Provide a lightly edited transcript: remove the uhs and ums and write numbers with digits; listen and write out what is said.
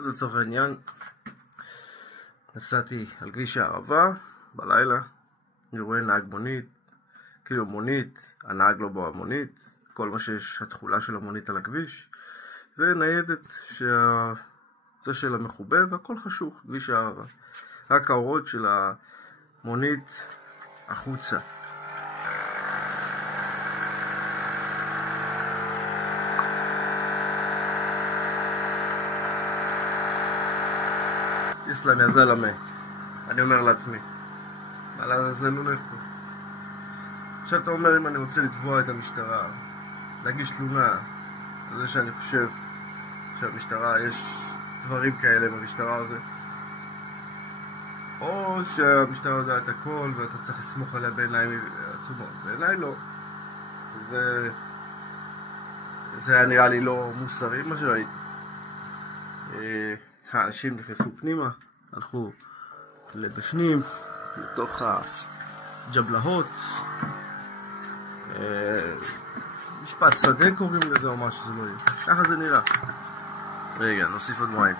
אז לצורך העניין, נסעתי על כביש הערבה בלילה, אני רואה נהג מונית, כאילו מונית, הנהג לא במונית, כל מה שיש התחולה של המונית על הכביש, וניידת זה של המחובב, הכל חשוך, כביש הערבה. רק האורות של המונית החוצה. תסלם יא זלמה, אני אומר לעצמי, מה לעזאזל הולך פה? עכשיו אתה אומר אם אני רוצה לתבוע את המשטרה, להגיש תלונה על זה שאני חושב שהמשטרה, יש דברים כאלה במשטרה הזה, או שהמשטרה יודעת הכל ואתה צריך לסמוך עליה בעיניים עצומות. בעיניי לא. זה היה נראה לי לא מוסרי מה שראיתי. האנשים נכנסו פנימה, הלכו לבפנים, לתוך הג'בלאות, משפט שדה קוראים לזה או מה שזה לא יהיה. ככה זה נראה. רגע, נוסיף עוד מים.